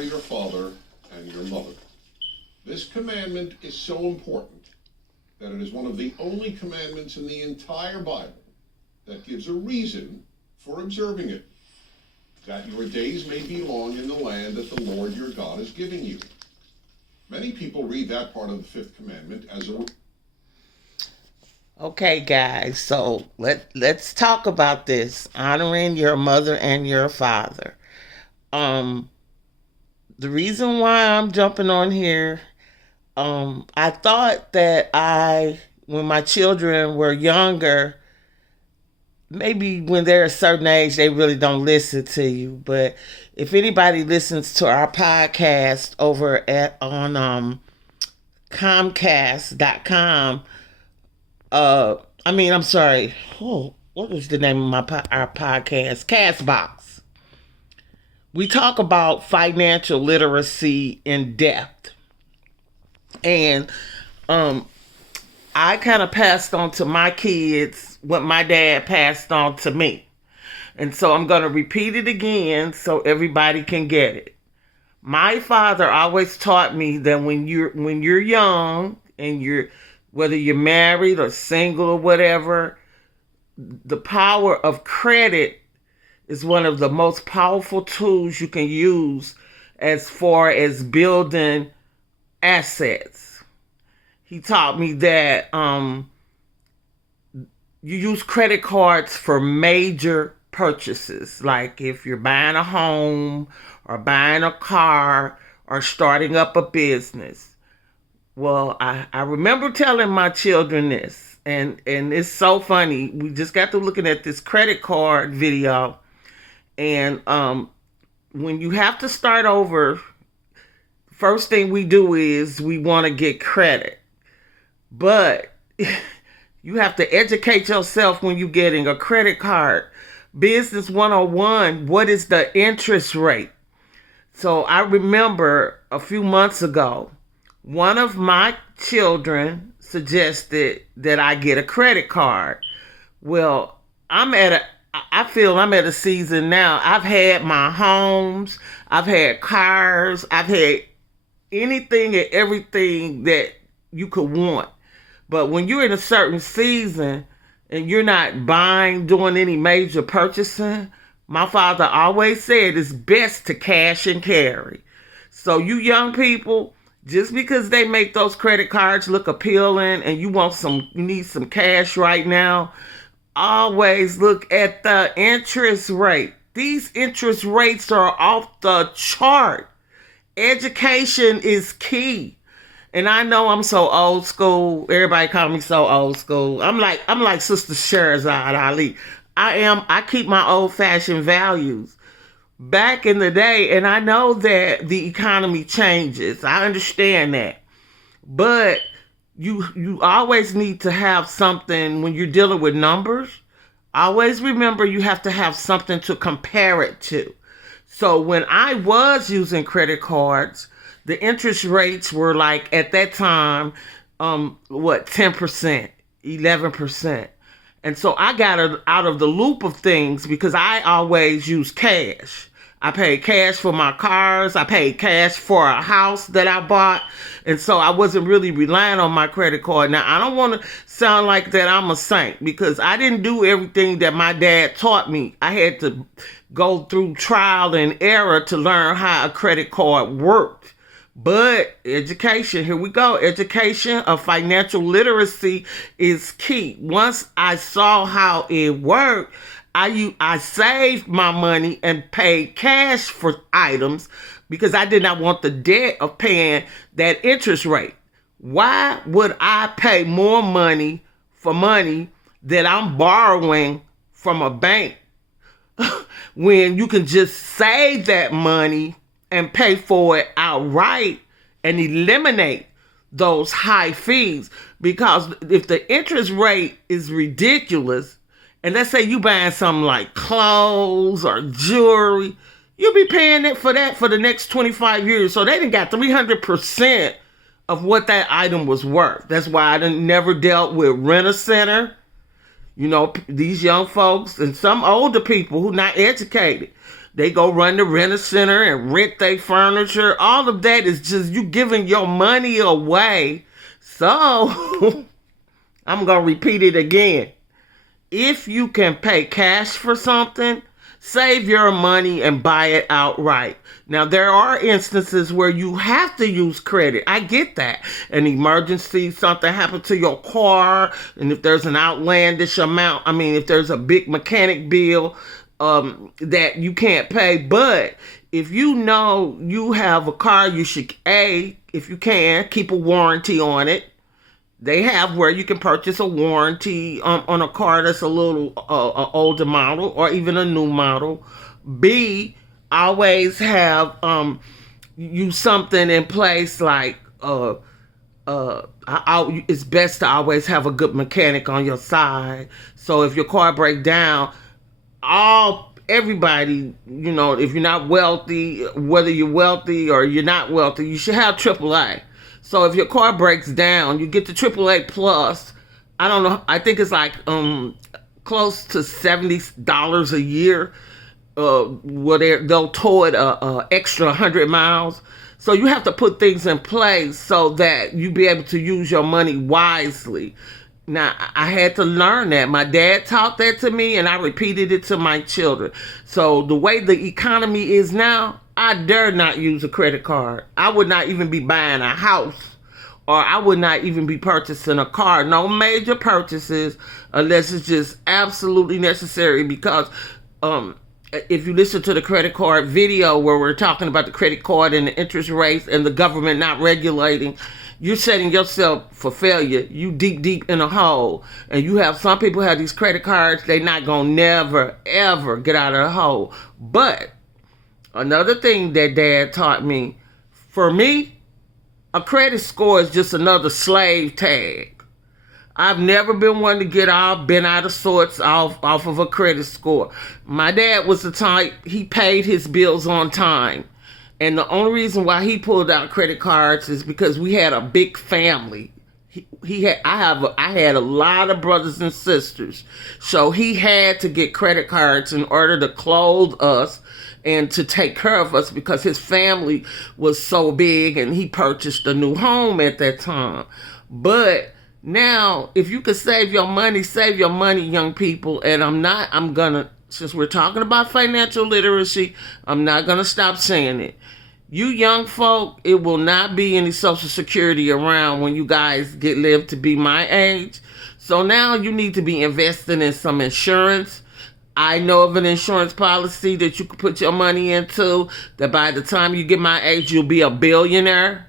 honor your father and your mother. This commandment is so important that it is one of the only commandments in the entire Bible that gives a reason for observing it, that your days may be long in the land that the Lord your God is giving you. Many people read that part of the fifth commandment as a... Okay, guys, so let's talk about this, honoring your mother and your father. The reason why I'm jumping on here, I thought that when my children were younger, maybe when they're a certain age, they really don't listen to you. But if anybody listens to our podcast over on Comcast.com, I'm sorry. Oh, what is the name of our podcast? Castbox. We talk about financial literacy in depth. And I kind of passed on to my kids what my dad passed on to me. And so I'm going to repeat it again so everybody can get it. My father always taught me that when you're young and whether you're married or single or whatever, the power of credit is one of the most powerful tools you can use as far as building assets. He taught me that you use credit cards for major purchases, like if you're buying a home or buying a car or starting up a business. Well, I remember telling my children this, and it's so funny. We just got to looking at this credit card video, and when you have to start over, first thing we do is we want to get credit. But you have to educate yourself when you're getting a credit card. Business 101, what is the interest rate? So I remember a few months ago, one of my children suggested that I get a credit card. Well, I feel I'm at a season now. I've had my homes, I've had cars, I've had anything and everything that you could want. But when you're in a certain season and you're not doing any major purchasing, my father always said it's best to cash and carry. So you young people, just because they make those credit cards look appealing and you need some cash right now, always look at the interest rate. These interest rates are off the chart. Education is key. And I know I'm so old school. Everybody call me so old school. I'm like Sister Sherazade Ali. I keep my old-fashioned values. Back in the day, and I know that the economy changes. I understand that. But you always need to have something when you're dealing with numbers. Always remember you have to have something to compare it to. So when I was using credit cards, the interest rates were like, at that time, 10%, 11%. And so I got out of the loop of things because I always use cash. I paid cash for my cars. I paid cash for a house that I bought. And so I wasn't really relying on my credit card. Now, I don't want to sound like that I'm a saint because I didn't do everything that my dad taught me. I had to go through trial and error to learn how a credit card worked. But education, here we go. Education of financial literacy is key. Once I saw how it worked, I saved my money and paid cash for items because I did not want the debt of paying that interest rate. Why would I pay more money for money that I'm borrowing from a bank when you can just save that money and pay for it outright and eliminate those high fees? Because if the interest rate is ridiculous, and let's say you buying something like clothes or jewelry, you'll be paying it for the next 25 years. So they done got 300% of what that item was worth. That's why I done never dealt with Rent-A-Center. You know, these young folks and some older people who not educated. They go run the rent a center and rent their furniture. All of that is just you giving your money away. So I'm going to repeat it again. If you can pay cash for something, save your money and buy it outright. Now, there are instances where you have to use credit. I get that. An emergency, something happened to your car, and if there's an outlandish amount, if there's a big mechanic bill that you can't pay. But if you know you have a car, you should, if you can, keep a warranty on it. They have where you can purchase a warranty on a car that's a little older model or even a new model. B, always have use something in place like it's best to always have a good mechanic on your side. So if your car breaks down, everybody, if you're not wealthy, whether you're wealthy or you're not wealthy, you should have AAA. So if your car breaks down, you get the AAA plus. I don't know. I think it's like close to $70 a year. Where they'll tow it extra 100 miles. So you have to put things in place so that you be able to use your money wisely. Now, I had to learn that. My dad taught that to me, and I repeated it to my children. So the way the economy is now, I dare not use a credit card. I would not even be buying a house, or I would not even be purchasing a car. No major purchases unless it's just absolutely necessary, because if you listen to the credit card video where we're talking about the credit card and the interest rates and the government not regulating, you're setting yourself for failure. You deep in a hole. And you have some people have these credit cards, they not gonna never, ever get out of the hole. But another thing that Dad taught me, for me, a credit score is just another slave tag. I've never been one to get bent out of sorts off of a credit score. My dad was the type, he paid his bills on time. And the only reason why he pulled out credit cards is because we had a big family. I had a lot of brothers and sisters. So he had to get credit cards in order to clothe us and to take care of us, because his family was so big and he purchased a new home at that time. But now, if you could save your money, young people. And since we're talking about financial literacy, I'm not going to stop saying it. You young folk, it will not be any Social Security around when you guys live to be my age. So now you need to be investing in some insurance. I know of an insurance policy that you could put your money into, that by the time you get my age, you'll be a millionaire.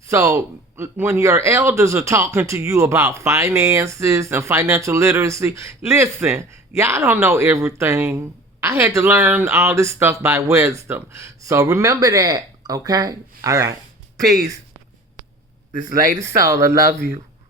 So when your elders are talking to you about finances and financial literacy, listen, y'all don't know everything. I had to learn all this stuff by wisdom. So remember that, okay? All right. Peace. This Lady Soul, I love you.